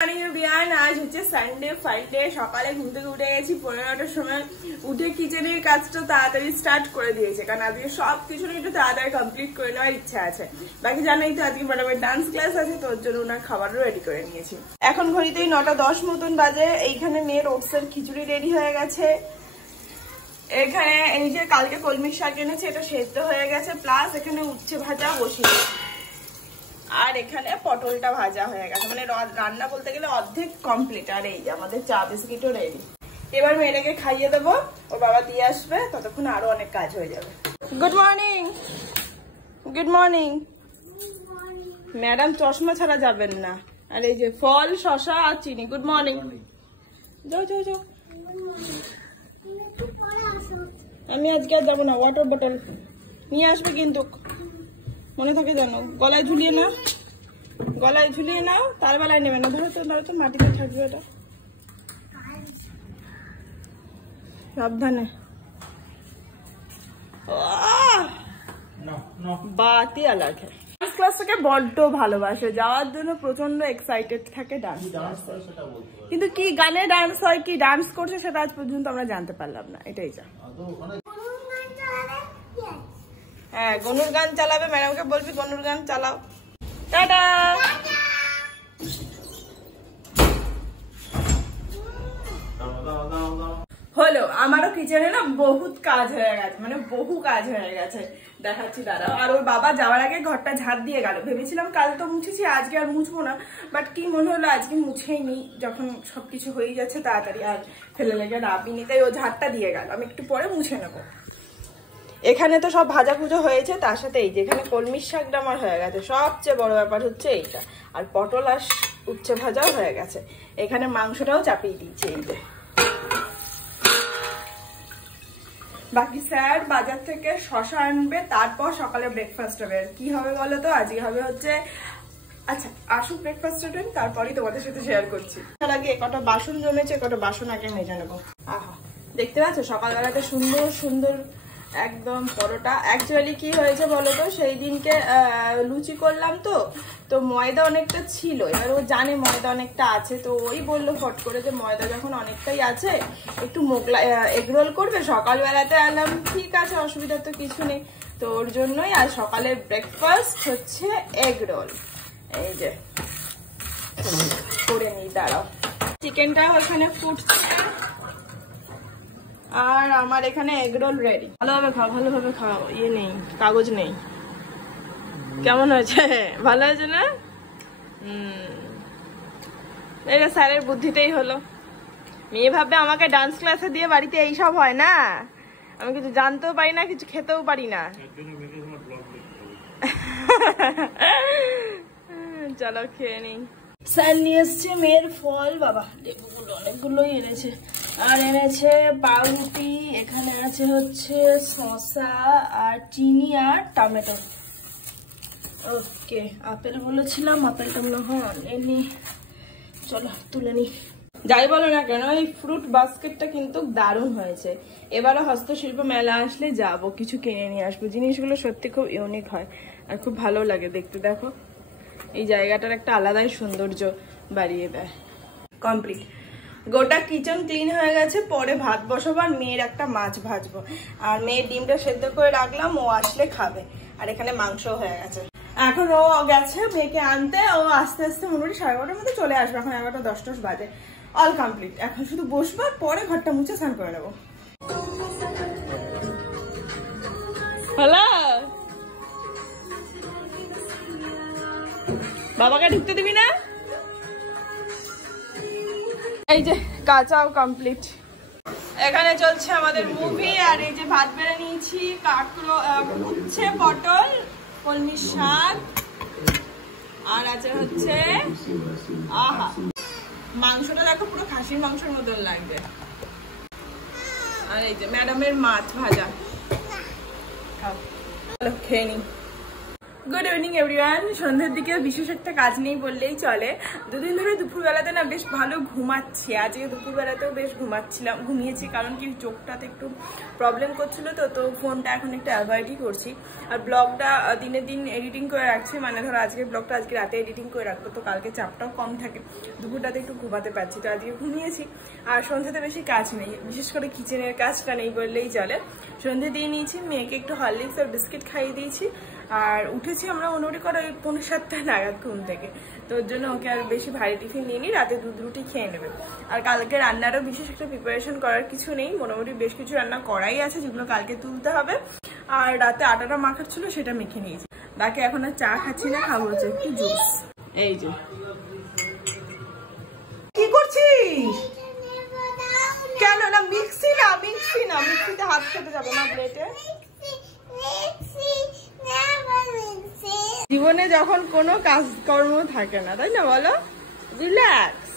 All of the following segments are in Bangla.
আজ হচ্ছে সানডে ফ্রাইডে, সকালে ঘুম থেকে উঠে গেছি 15টার সময়। উঠে কিচেনের কাজটা তাড়াতাড়ি স্টার্ট করে দিয়েছে, কারণ আজকে সবকিছু একটু তাড়াতাড়ি কমপ্লিট করে নেওয়ার ইচ্ছা আছে। বাকি জানাই তো আজকে ম্যাডামের ডান্স ক্লাস আছে, তো ওর জন্য ওনার খাবারও রেডি করে নিয়েছি। এখন ঘড়িতেই 9:10 মতন বাজে। এইখানে মেয়ের ওটসের খিচুড়ি রেডি হয়ে গেছে। এখানে এই যে কালকে কলমির শাক এনেছে, এটা সেদ্ধ হয়ে গেছে, প্লাস এখানে উচ্ছে ভাজা বসিয়ে, আর এখানে পটলটা ভাজা হয়ে গেছে। মানে রান্না বলতে গেলে অর্ধেক কমপ্লিট। আর এই যে আমাদের চা বিস্কিটও রেডি। এবার মেয়েটাকে খাইয়ে দেবো, ওর বাবা দিয়ে আসবে, ততক্ষণ আরো অনেক কাজ হয়ে যাবে। Good morning. Good morning. Madam চশমা ছাড়া যাবেন না। আর এই যে ফল, শশা আর চিনি। Good morning. যাও যাও যাও। আমি আজকে আর যাবো না, ওয়াটার বোতল নিয়ে আসবে কিন্তু, মনে থাকে জানো। গলায় ঝুলিয়ে নাও, গলায় ঝুলিয়ে নাও, তার বেলায় নেবে না। ধরো তো মাটিতে থাকবে এটা, সাবধানে। বাতি আলাগ হ্যাঁ। ডান্স ক্লাসটাকে বড্ড ভালোবাসে, যাওয়ার জন্য প্রচন্ড এক্সাইটেড থাকে ডান্স ক্লাসে। কিন্তু কি গানে ডান্স হয়, কি ডান্স করছে সেটা আজ পর্যন্ত আমরা জানতে পারলাম না। এটাই যা। হ্যাঁ, গনুর গান চালাবে। ম্যাডামকে বলবি গনুর গান চালাও। টাটা। হলো আমারও কিচেনে না বহুত কাজ হয়ে গেছে, মানে বহু কাজ হয়ে গেছে। দেখাচ্ছি দাঁড়াও। আর ওর বাবা যাওয়ার আগে ঘরটা ঝাড় দিয়ে গেল। ভেবেছিলাম কাল তো মুছেছি, আজকে আর মুছবো না, বাট কি মনে হলো আজকে মুছেই নি, যখন সবকিছু হয়ে যাচ্ছে তাড়াতাড়ি আর ফেলে লেগে রাবিনি, তাই ও ঝাড়টা দিয়ে গেল। আমি একটু পরে মুছে নেবো। এখানে তো সব ভাজা ভুজো হয়েছে, তার সাথে এই যে এখানে কলমির শাকটা আমার হয়ে গেছে। সবচেয়ে বড় ব্যাপার হচ্ছে এইটা। আর পটল আর উচ্ছে ভাজাও হয়ে গেছে। এখানে মাংসটাও চাপিয়ে দিয়েছি এই যে। বাকি স্যার বাজার থেকে শশা আনবে, তারপর সকালে ব্রেকফাস্ট হবে। কি হবে বলো তো? আজকে হবে হচ্ছে, আচ্ছা আসুক ব্রেকফাস্টের টাইম, তারপরই তোমাদের সাথে শেয়ার করছি। তার আগে কটা বাসন জমেছে, কটা বাসন আগে মেজে নেবো। আহা, দেখতে পাচ্ছ সকালবেলাতে সুন্দর সুন্দর একদম পরোটা। অ্যাকচুয়ালি কি হয়েছে বলতো, সেই দিনকে লুচি করলাম তো ময়দা অনেকটা ছিল। এবার ও জানে ময়দা অনেকটা আছে, তো ওই বললো ফট করে যে ময়দা যখন অনেকটাই আছে একটু মোগলাই এগরোল করবে সকালবেলাতে। আনলাম ঠিক আছে, অসুবিধা তো কিছু নেই। তো ওর জন্যই আর সকালের ব্রেকফাস্ট হচ্ছে এগরোল। এই যে করে নিই, দাঁড়াও। চিকেনটা ওখানে ফুটছে, আর আমার এখানে এগরোল রেডি। ভালোভাবে খাও, ভালোভাবে খাও। ইয়ে নেই, কাগজ নেই। কেমন হয়েছে? ভালো হয়েছে না? এটা স্যারের বুদ্ধিতেই হলো। মেয়ে ভাববে আমাকে ডান্স ক্লাসে দিয়ে বাড়িতে এইসব হয় না, আমি কিছু জানতেও পারি না, কিছু খেতেও পারি না। চলো খেয়ে নিই। স্যার নিয়ে এসছে মেয়ের ফল। বাবা লেবুগুলো অনেকগুলোই এনেছে। আর এনেছে পাউরুটি, এখানে আছে হচ্ছে শসা আর চিনি আর টমেটো। ওকে, আপেল বলেছিলাম, আপেলটা মনে হয় আনেনি। চলো তুলে নি। যাই বলো না কেন, এই ফ্রুট বাস্কেটটা কিন্তু দারুণ হয়েছে। এবারও হস্তশিল্প মেলা আসলে যাবো, কিছু কিনে নিয়ে আসবো। জিনিসগুলো সত্যি খুব ইউনিক হয় আর খুব ভালো লাগে দেখতে। দেখো এই জায়গাটার একটা আলাদাই সৌন্দর্য বাড়িয়ে দেয়। কমপ্লিট, গোটা কিচেন ক্লিন হয়ে গেছে। পরে ভাত বসাবো আর মেয়ের একটা মাছ ভাজবো। আর মেয়ের ডিমটা সেদ্ধ করে রাখলাম, ও আসলে খাবে। আর এখানে মাংস হয়ে গেছে। এখন ও গেছে মেয়েকে আনতে, ও আস্তে আস্তে মোটামুটি 11:30 মধ্যে চলে আসবে। এখন 11:10 বাজে। All complete. এখন শুধু বসবো, পরে ঘরটা মুছে স্নান করে নেবো। হ্যালো, বাবাকে ঢুকতে দিবি না? এই যে কাঁচাও কমপ্লিট। এখানে চলছে আমাদের মুভি। আর এই যে ভাত বেড়ে নিয়েছি, কাঁকড়ো, উচ্ছে, পটল, কলমির শাক, আর আছে হচ্ছে আহা মাংসটা দেখো, পুরো খাসির মাংসের মতন লাগবে। আর এই যে ম্যাডামের মাছ ভাজা। চলো খেয়ে নি। Good evening everyone. সন্ধ্যার দিকে বিশেষ একটা কাজ নেই বললেই চলে। দুদিন ধরে দুপুরবেলাতে না বেশ ভালো ঘুমাচ্ছি। আজকে দুপুরবেলাতেও বেশ ঘুমিয়েছি, কারণ কি চোখটাতে একটু প্রবলেম করছিল, তো ফোনটা এখন একটু অ্যাভয়েডই করছি। আর ব্লগটা দিনের দিন এডিটিং করে রাখছি, মানে ধরো আজকের ব্লগটা আজকে রাতে এডিটিং করে রাখবো, তো কালকে চাপটাও কম থাকে, দুপুরটাতে একটু ঘুমাতে পারছি, তো আজকে ঘুমিয়েছি। আর সন্ধ্যাতে বেশি কাজ নেই, বিশেষ করে কিচেনের কাজটা নেই বললেই চলে। সন্ধ্যে দিয়ে নিয়েছি, মেয়েকে একটু হরলিক্স আর বিস্কিট খাইয়ে দিয়েছি, আর উঠেছি আমরা মোটামুটি করে 6:45 নাগাদ ঘুম থেকে। তো ওর জন্য ওকে আর বেশি ভারী টিফিন নিয়ে নিই, রাতে দুধ রুটি খেয়ে নেবে। আর কালকে রান্নারও বিশেষ একটা প্রিপারেশন করার কিছু নেই, মোটামুটি বেশ কিছু রান্না করাই আছে যেগুলো কালকে তুলতে হবে। আর রাতে আটাটা মাখার ছিল, সেটা মেখে নিয়েছি। বাকি এখন আর চা খাচ্ছি না, খাবো হচ্ছে একটু জুস। এই যে কি করছিস? কেন না মিক্সি না, মিক্সিতে হাত খেতে যাবে না, প্লেটে। জীবনে যখন কোনো কাজকর্ম থাকে না, তাই না বলো? রিল্যাক্স।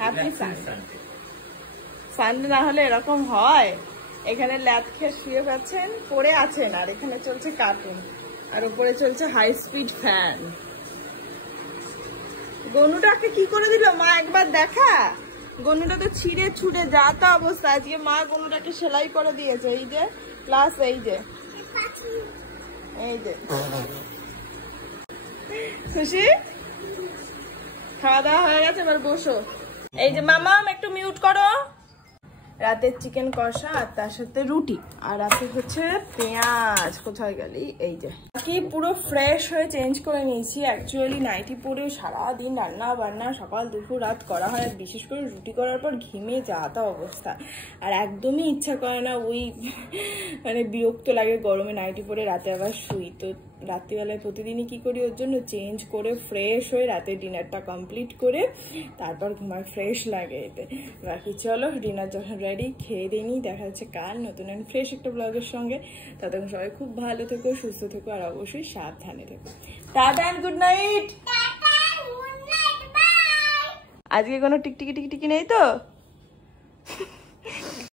হ্যাপি সানডে না হলে এরকম হয়। এখানে ল্যাদ খেয়ে শুয়ে পাচ্ছেন, পড়ে আছেন, আর এখানে চলছে কার্টুন, আর উপরে চলছে হাই স্পিড ফ্যান। গনুটাকে কি করে দিল মা একবার দেখা? গনুটা তো ছিঁড়ে ছুড়ে যা তা অবস্থা। আজকে মা গনুটাকে সেলাই করে দিয়েছে, এই যে প্লাস এই যে খুশি? খাওয়া দাওয়া হয়ে গেছে, এবার বসো। এই যে মামাম একটু মিউট করো। রাতের চিকেন কষা আর তার সাথে রুটি, আর রাতে হচ্ছে পেঁয়াজ। কোথায় গেলি? এই যে কি পুরো ফ্রেশ হয়ে চেঞ্জ করে নিয়েছি। অ্যাকচুয়ালি নাইটি পরে সারাদিন রান্না বান্না সকাল দুপুর রাত করা হয়, আর বিশেষ করে রুটি করার পর ঘিমে যাওয়া অবস্থা, আর একদমই ইচ্ছা করে না, ওই মানে বিরক্ত লাগে গরমে নাইটি পরে রাতে আবার শুই। তো রাত্রিবেলায় প্রতিদিনই কি করি, ওর জন্য চেঞ্জ করে ফ্রেশ হয়ে রাতে ডিনারটা কমপ্লিট করে তারপর ঘুমায়, ফ্রেশ লাগে এতে। বাকি চলো, ডিনার যখন রেডি, খেয়ে দিয়ে নিই। দেখা যাচ্ছে কাল নতুন অ্যান্ড ফ্রেশ একটা ব্লগের সঙ্গে। ততক্ষণ সবাই খুব ভালো থেকো, সুস্থ থেকো, আর অবশ্যই সাবধানে থেকো। Tata and good night. আজকে কোনো টিকটিকি নেই তো?